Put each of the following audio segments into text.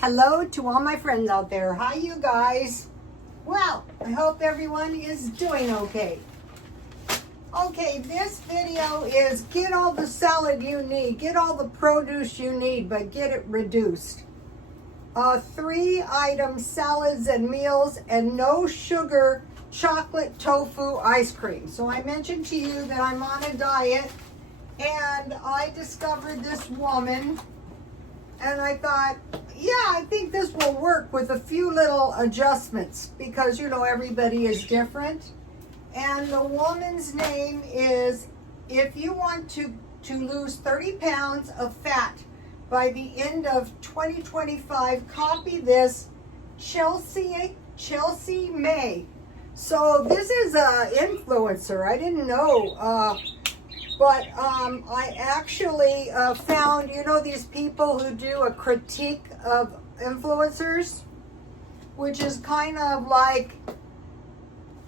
Hello to all my friends out there. Hi, you guys. Well, I hope everyone is doing okay. Okay, this video is get all the salad you need, get all the produce you need, but get it reduced. 3 items, salads and meals, and no sugar chocolate tofu ice cream. So I mentioned to you that I'm on a diet, and I discovered this woman, and I thought, yeah, I think this will work with a few little adjustments because, you know, everybody is different. And the woman's name is, if you want to lose 30 pounds of fat by the end of 2025, copy this, Chelsea May. So this is an influencer. I didn't know. But I actually found, you know, these people who do a critique of influencers, which is kind of like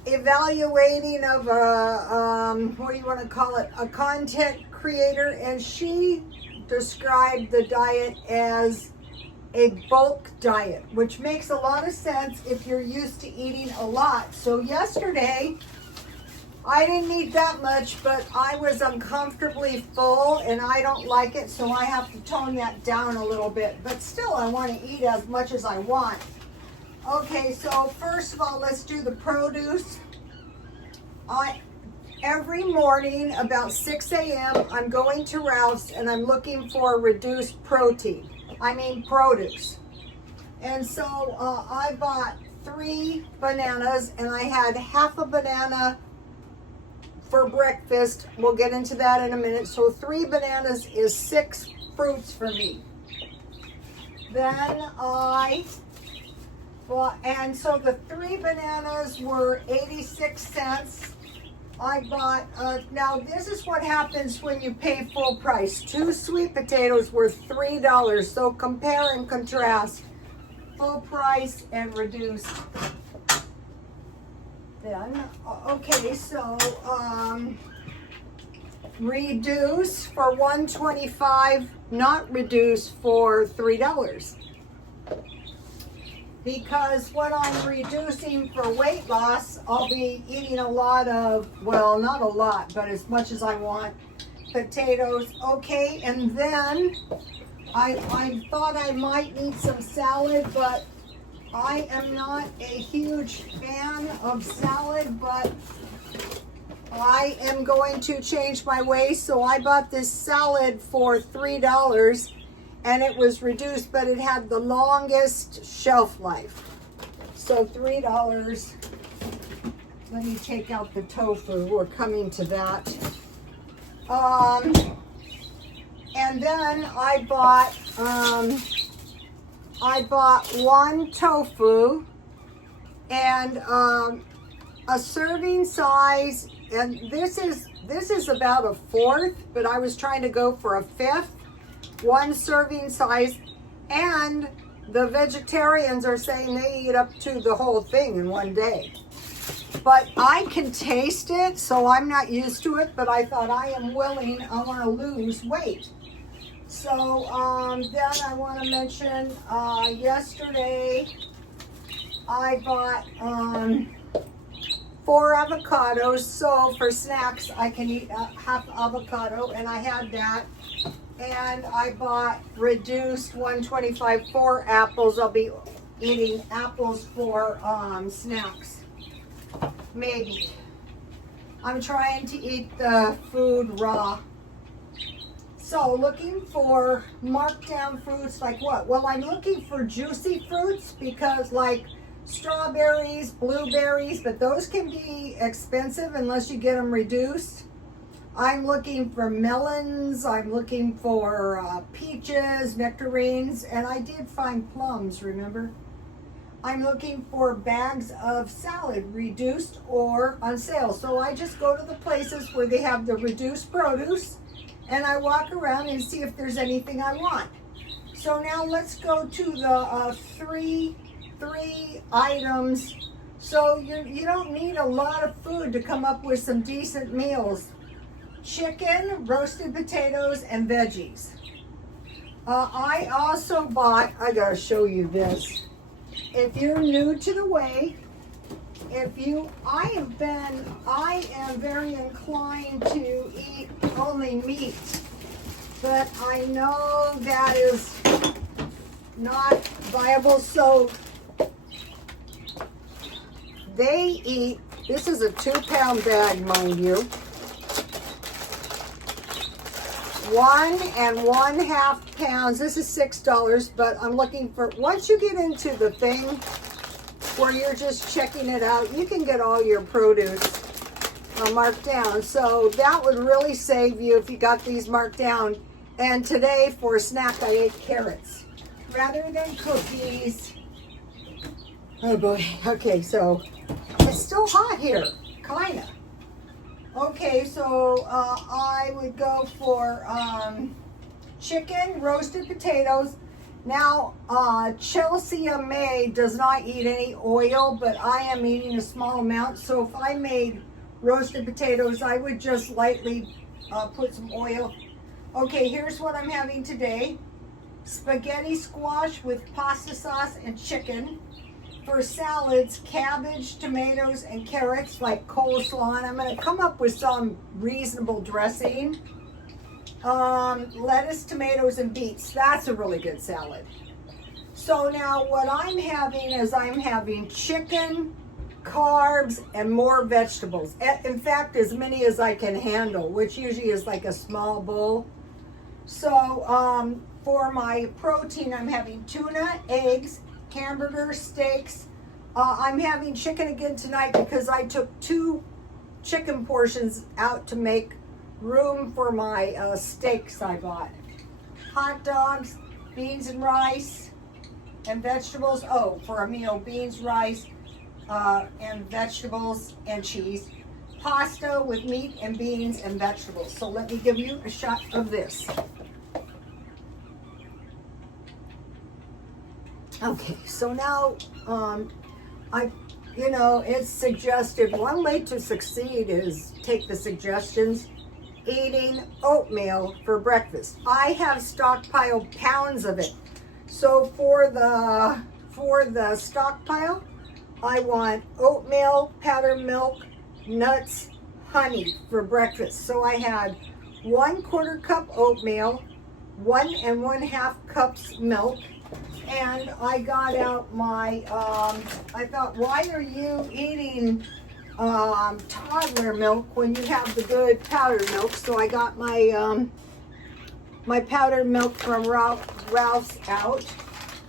evaluating of a, what do you want to call it, a content creator. And she described the diet as a bulk diet, which makes a lot of sense if you're used to eating a lot. So yesterday, I didn't eat that much, but I was uncomfortably full and I don't like it, so I have to tone that down a little bit. But still, I want to eat as much as I want. Okay, so first of all, let's do the produce. Every morning about 6 a.m., I'm going to Ralph's and I'm looking for reduced produce. And so I bought 3 bananas and I had half a banana for breakfast. We'll get into that in a minute. So 3 bananas is 6 fruits for me. Then and so the 3 bananas were 86 cents. I bought, now this is what happens when you pay full price. 2 sweet potatoes were $3. So compare and contrast full price and reduced. Then, okay, so reduce for $1.25, not reduce for $3. Because when I'm reducing for weight loss, I'll be eating a lot of, well, not a lot, but as much as I want, potatoes. Okay, and then I thought I might need some salad, but I am not a huge fan of salad, but I am going to change my ways. So I bought this salad for $3 and it was reduced, but it had the longest shelf life. So $3. Let me take out the tofu. We're coming to that. And then I bought 1 tofu and a serving size, and this is about a 1/4, but I was trying to go for a 1/5. 1 serving size, and the vegetarians are saying they eat up to the whole thing in one day. But I can taste it, so I'm not used to it, but I thought I am willing, I want to lose weight. So then I want to mention, yesterday I bought 4 avocados. So for snacks, I can eat half avocado, and I had that. And I bought reduced $1.25 4 apples. I'll be eating apples for snacks, maybe. I'm trying to eat the food raw. So looking for markdown fruits like what? Well, I'm looking for juicy fruits because like strawberries, blueberries, but those can be expensive unless you get them reduced. I'm looking for melons, I'm looking for peaches, nectarines, and I did find plums, remember? I'm looking for bags of salad, reduced or on sale. So I just go to the places where they have the reduced produce, and I walk around and see if there's anything I want. So now let's go to the three items. So you don't need a lot of food to come up with some decent meals. Chicken, roasted potatoes, and veggies. I also bought, I gotta show you this. If you're new to the way, I am very inclined to eat only meat, but I know that is not viable, so they eat, this is a 2-pound bag, mind you, 1 1/2 pounds. This is $6, but I'm looking for, once you get into the thing where you're just checking it out, you can get all your produce marked down. So that would really save you if you got these marked down. And today for a snack, I ate carrots rather than cookies. Oh boy. Okay, so it's still hot here, kinda. Okay, so I would go for chicken, roasted potatoes. Now, Chelsea May does not eat any oil, but I am eating a small amount. So if I made roasted potatoes, I would just lightly put some oil. Okay, here's what I'm having today. Spaghetti squash with pasta sauce and chicken. For salads, cabbage, tomatoes, and carrots, like coleslaw. And I'm going to come up with some reasonable dressing. Lettuce, tomatoes, and beets. That's a really good salad. So now what I'm having is I'm having chicken, carbs, and more vegetables. In fact, as many as I can handle, which usually is like a small bowl. So for my protein, I'm having tuna, eggs, hamburgers, steaks. I'm having chicken again tonight because I took 2 chicken portions out to make room for my steaks I bought. Hot dogs, beans and rice, and vegetables. Oh, for a meal, beans, rice, and vegetables and cheese. Pasta with meat and beans and vegetables. So let me give you a shot of this. Okay, so now it's suggested. One way to succeed is take the suggestions. Eating oatmeal for breakfast. I have stockpiled pounds of it. So for the stockpile, I want oatmeal, powdered milk, nuts, honey for breakfast. So I had 1/4 cup oatmeal, 1 1/2 cups milk, and I got out my, I thought, why are you eating toddler milk when you have the good powdered milk? So I got my my powdered milk from Ralph's out.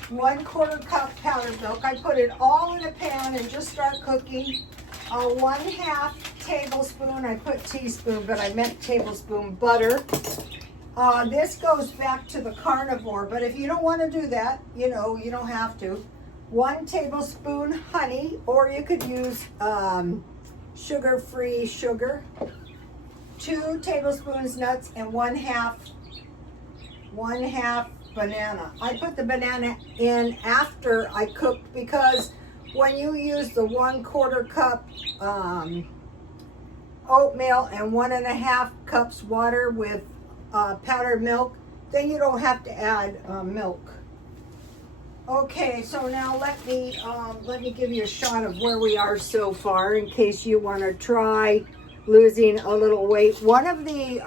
1/4 cup powdered milk. I put it all in a pan and just start cooking. 1/2 tablespoon, I put teaspoon, but I meant tablespoon butter. This goes back to the carnivore, but if you don't want to do that, you don't have to. 1 tablespoon honey, or you could use sugar-free sugar. 2 tablespoons nuts, and 1/2 banana. I put the banana in after I cooked because when you use the 1/4 cup oatmeal and 1 1/2 cups water with powdered milk, then you don't have to add milk. Okay, so now let me give you a shot of where we are so far in case you want to try losing a little weight. One of the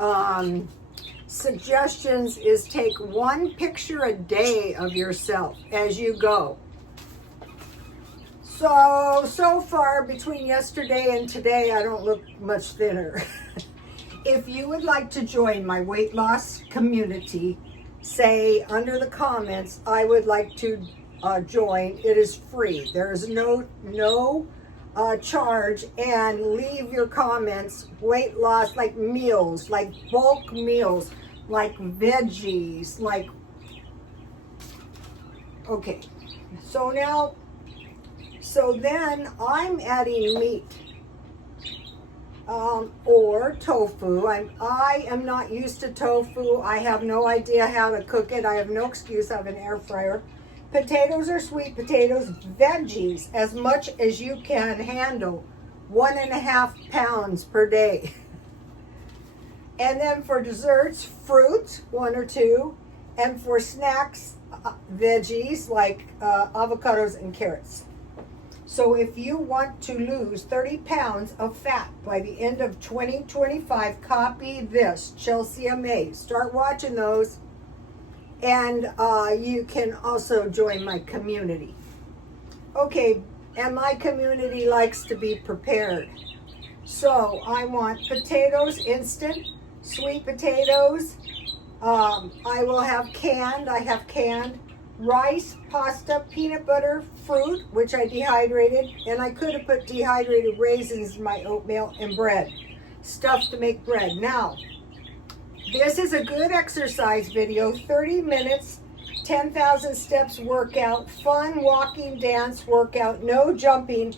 suggestions is take 1 picture a day of yourself as you go. So far between yesterday and today, I don't look much thinner. If you would like to join my weight loss community, say under the comments, I would like to join. It is free. There is no charge, and leave your comments. Weight loss, like meals, like bulk meals, like veggies, like, okay. So then I'm adding meat. Or tofu. I am not used to tofu. I have no idea how to cook it. I have no excuse. I have an air fryer. Potatoes are sweet potatoes. Veggies, as much as you can handle. 1 1/2 pounds per day. And then for desserts, fruit, 1 or 2. and for snacks, veggies like avocados and carrots. So if you want to lose 30 pounds of fat by the end of 2025, copy this, Chelsea May. Start watching those, and you can also join my community. Okay, and my community likes to be prepared. So I want potatoes, instant, sweet potatoes. I will have canned. I have canned rice, pasta, peanut butter, fruit, which I dehydrated, and I could have put dehydrated raisins in my oatmeal, and bread. Stuff to make bread. Now, this is a good exercise video, 30 minutes, 10,000 steps workout, fun walking, dance workout, no jumping.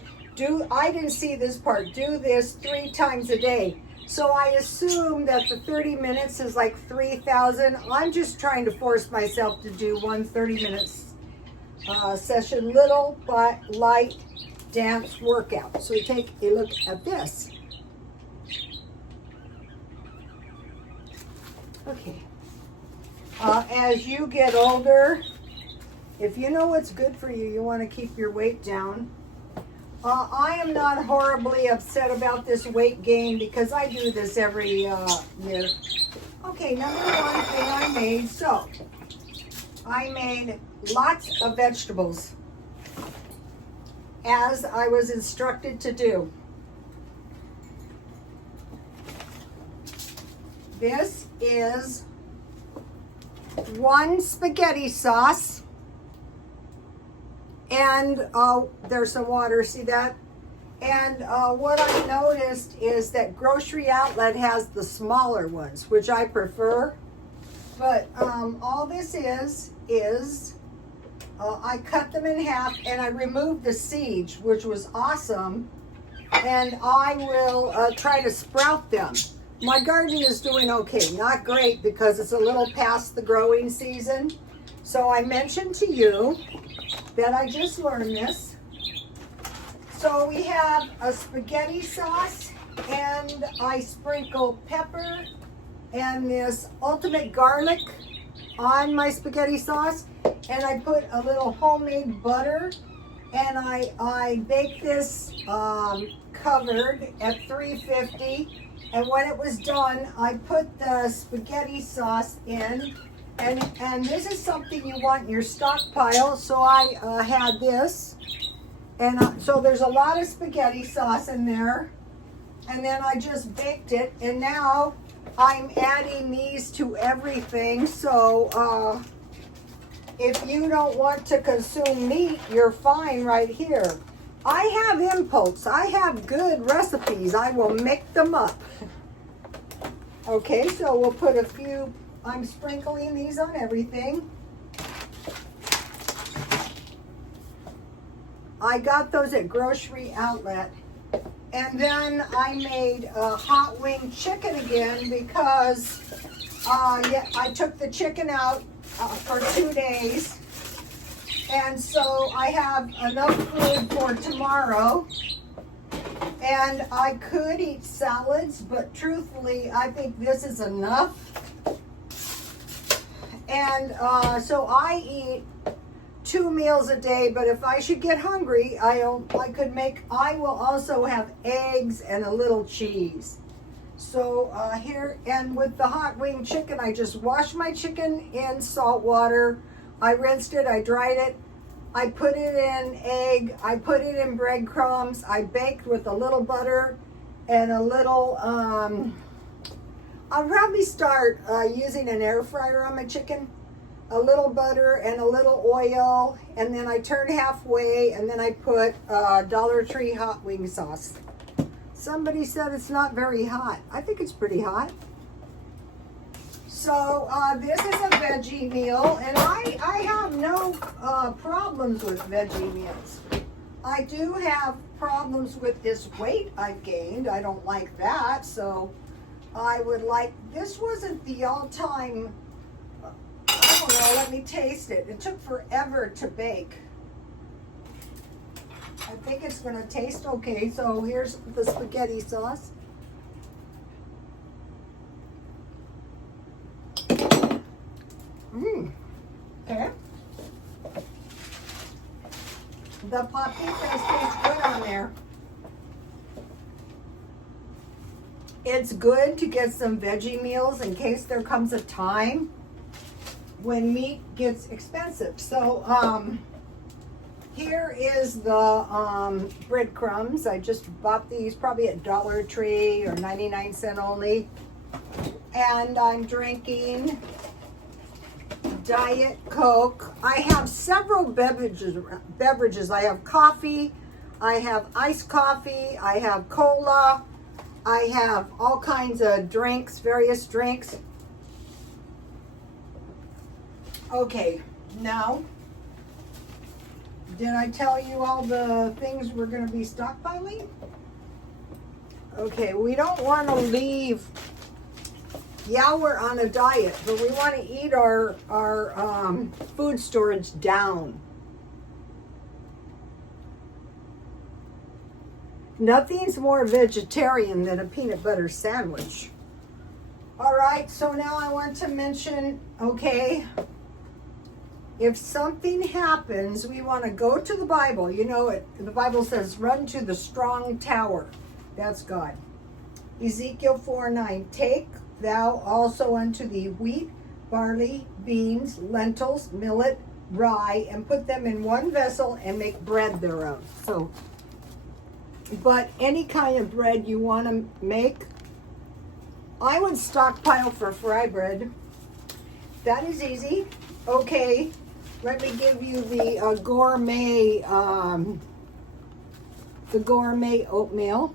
I didn't see this part. Do this 3 times a day. So I assume that the 30 minutes is like 3,000. I'm just trying to force myself to do one 30 minutes session, little but light dance workout. So we take a look at this. Okay. As you get older, if you know what's good for you, you want to keep your weight down. I am not horribly upset about this weight gain because I do this every year. Okay, number one thing I made, so I made lots of vegetables as I was instructed to do. This is 1 spaghetti sauce. And there's some water, see that? And what I noticed is that Grocery Outlet has the smaller ones, which I prefer. But all this is I cut them in half and I removed the seeds, which was awesome. And I will try to sprout them. My garden is doing okay, not great because it's a little past the growing season. So I mentioned to you that I just learned this. So we have a spaghetti sauce, and I sprinkle pepper and this ultimate garlic on my spaghetti sauce, and I put a little homemade butter, and I bake this covered at 350, and when it was done, I put the spaghetti sauce in. And this is something you want in your stockpile, so I had this. And so there's a lot of spaghetti sauce in there. And then I just baked it. And now I'm adding these to everything. So if you don't want to consume meat, you're fine right here. I have impulse. I have good recipes. I will make them up. Okay, so we'll put a few... I'm sprinkling these on everything. I got those at Grocery Outlet. And then I made hot wing chicken again because I took the chicken out for 2 days. And so I have enough food for tomorrow. And I could eat salads, but truthfully, I think this is enough. And so I eat 2 meals a day, but if I should get hungry, I will also have eggs and a little cheese. So here, and with the hot wing chicken, I just washed my chicken in salt water. I rinsed it, I dried it. I put it in egg, I put it in breadcrumbs. I baked with a little butter and a little, I'll probably start using an air fryer on my chicken. A little butter and a little oil, and then I turn halfway, and then I put Dollar Tree hot wing sauce. Somebody said it's not very hot. I think it's pretty hot. So this is a veggie meal, and I have no problems with veggie meals. I do have problems with this weight I've gained. I don't like that, so I would like, this wasn't the all-time, I don't know, let me taste it. It took forever to bake. I think it's going to taste okay. So here's the spaghetti sauce. Mmm. The papitas taste good on there. It's good to get some veggie meals in case there comes a time when meat gets expensive. So here is the breadcrumbs. I just bought these probably at Dollar Tree or 99 cents only. And I'm drinking Diet Coke. I have several beverages. I have coffee, I have iced coffee, I have cola, I have all kinds of drinks, various drinks. Okay, now, did I tell you all the things we're going to be stockpiling? Okay, we don't want to leave. Yeah, we're on a diet, but we want to eat our food storage down. Nothing's more vegetarian than a peanut butter sandwich. All right, so now I want to mention, okay, if something happens, we want to go to the Bible. You know, the Bible says, run to the strong tower. That's God. Ezekiel 4:9, take thou also unto thee wheat, barley, beans, lentils, millet, rye, and put them in one vessel and make bread thereof. So, but any kind of bread you want to make, I would stockpile for fry bread. That is easy. Okay, let me give you the gourmet oatmeal.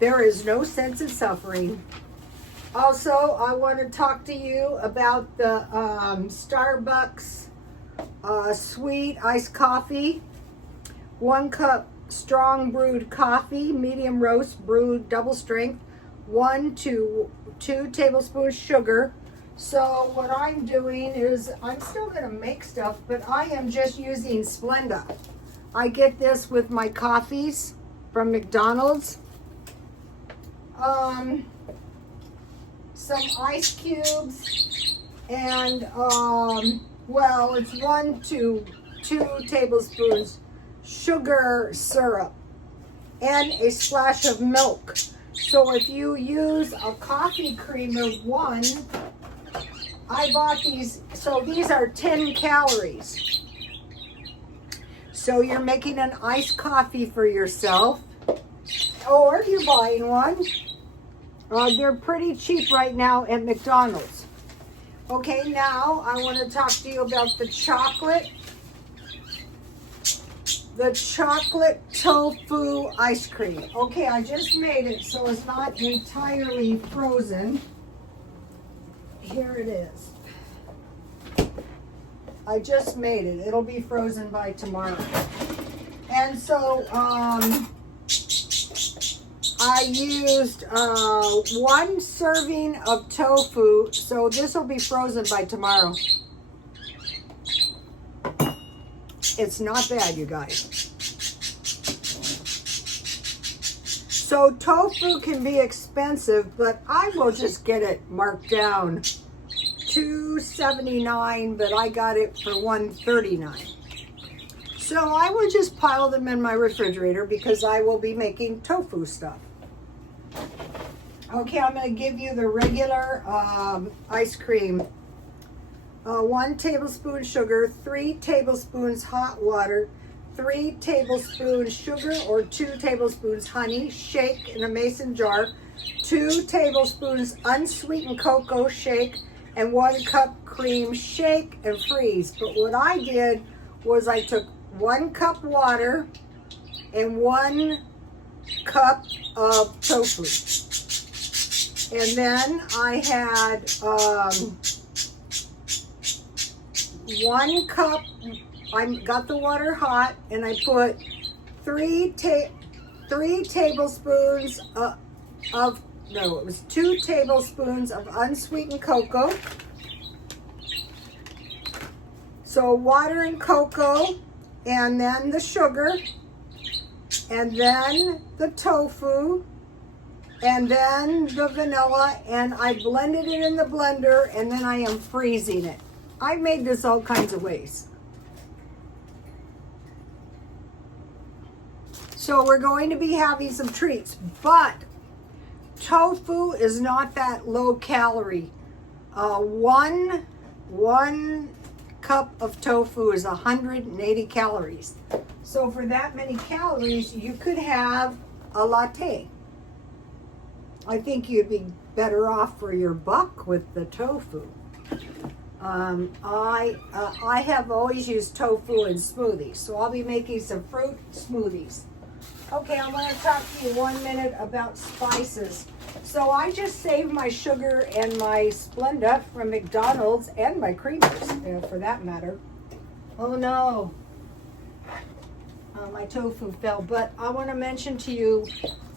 There is no sense in suffering. Also, I want to talk to you about the Starbucks sweet iced coffee. 1 cup strong brewed coffee, medium roast brewed double strength, 1 to 2 tablespoons sugar. So what I'm doing is, I'm still going to make stuff, but I am just using Splenda. I get this with my coffees from McDonald's. Some ice cubes, and well, it's 1 to 2 tablespoons sugar syrup, and a splash of milk. So if you use a coffee creamer 1, I bought these, so these are 10 calories. So you're making an iced coffee for yourself, or you're buying one. They're pretty cheap right now at McDonald's. Okay, now I want to talk to you about the chocolate tofu ice cream. Okay, I just made it so it's not entirely frozen. Here it is. I just made it. It'll be frozen by tomorrow. And so, I used 1 serving of tofu, so this will be frozen by tomorrow. It's not bad, you guys. So tofu can be expensive, but I will just get it marked down. $2.79, but I got it for $1.39. So I will just pile them in my refrigerator because I will be making tofu stuff. Okay, I'm going to give you the regular ice cream. 1 tablespoon sugar, 3 tablespoons hot water, 3 tablespoons sugar or 2 tablespoons honey, shake in a mason jar, 2 tablespoons unsweetened cocoa, shake, and 1 cup cream, shake and freeze. But what I did was I took 1 cup water and 1 cup of tofu. And then I had 1 cup, I got the water hot, and I put 3 tablespoons of, no, it was 2 tablespoons of unsweetened cocoa. So water and cocoa, and then the sugar, and then the tofu, and then the vanilla, and I blended it in the blender, and then I am freezing it. I made this all kinds of ways. So we're going to be having some treats, but tofu is not that low calorie. One cup of tofu is 180 calories. So for that many calories, you could have a latte. I think you'd be better off for your buck with the tofu. I have always used tofu in smoothies, so I'll be making some fruit smoothies. Okay, I'm going to talk to you 1 minute about spices. So I just saved my sugar and my Splenda from McDonald's and my creamers, for that matter. Oh no, my tofu fell. But I want to mention to you,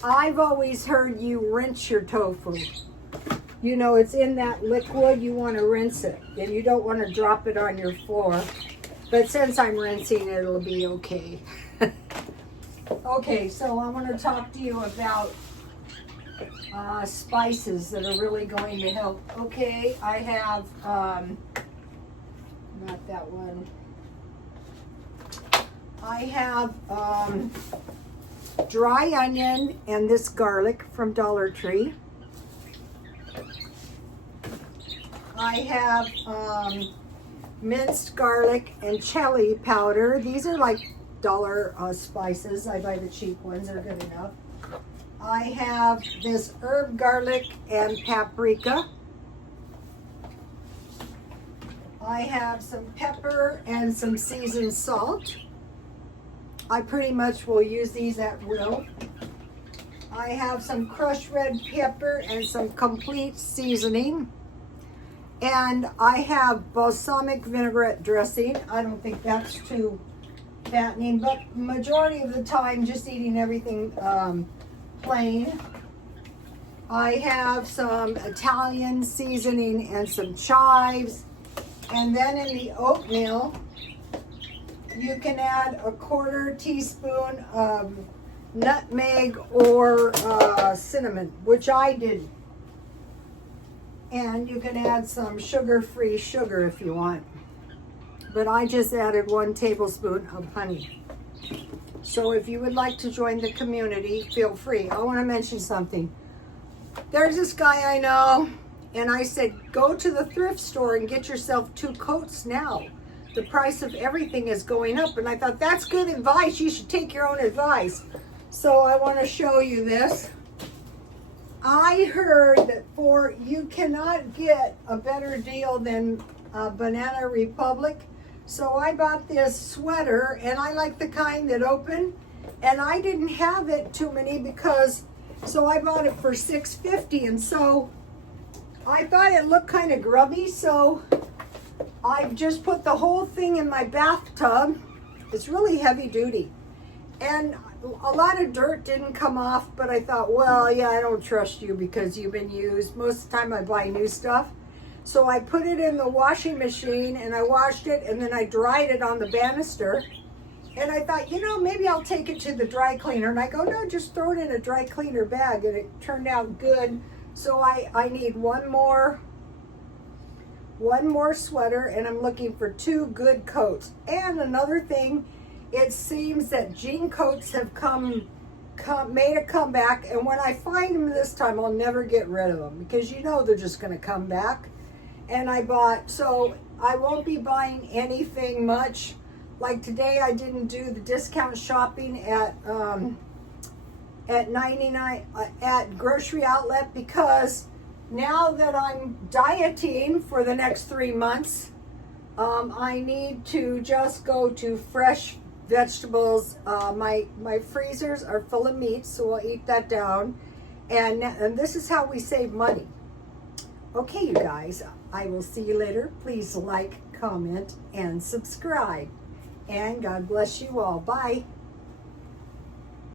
I've always heard you rinse your tofu. You know, it's in that liquid, you want to rinse it, and you don't want to drop it on your floor. But since I'm rinsing it, it'll be okay. Okay, so I want to talk to you about spices that are really going to help. Okay, I have, not that one. I have dry onion and this garlic from Dollar Tree. I have minced garlic and chili powder. These are like dollar spices. I buy the cheap ones, they're good enough. I have this herb garlic and paprika. I have some pepper and some seasoned salt. I pretty much will use these at will. I have some crushed red pepper and some complete seasoning. And I have balsamic vinaigrette dressing. I don't think that's too fattening, but majority of the time just eating everything plain. I have some Italian seasoning and some chives. And then in the oatmeal, you can add a 1/4 teaspoon of nutmeg or cinnamon, which I did. And you can add some sugar-free sugar if you want. But I just added 1 tablespoon of honey. So if you would like to join the community, feel free. I want to mention something. There's this guy I know, and I said, go to the thrift store and get yourself 2 coats now. The price of everything is going up. And I thought, that's good advice. You should take your own advice. So I want to show you this. I heard that you cannot get a better deal than Banana Republic. So I bought this sweater, and I like the kind that open, and I didn't have it too many so I bought it for $6.50, and so I thought it looked kind of grubby, so I just put the whole thing in my bathtub. It's really heavy duty, and a lot of dirt didn't come off, but I thought, well, yeah, I don't trust you because you've been used. Most of the time I buy new stuff. So I put it in the washing machine and I washed it, and then I dried it on the banister. And I thought, you know, maybe I'll take it to the dry cleaner. And I go, no, just throw it in a dry cleaner bag. And it turned out good. So I need one more sweater, and I'm looking for 2 good coats. And another thing, it seems that jean coats have made a comeback, and when I find them this time, I'll never get rid of them because you know they're just going to come back. And so I won't be buying anything much. Like today, I didn't do the discount shopping at 99 at Grocery Outlet because now that I'm dieting for the next 3 months, I need to just go to fresh vegetables. My freezers are full of meat, so I'll eat that down. And this is how we save money. Okay, you guys, I will see you later. Please like, comment, and subscribe. And God bless you all. Bye.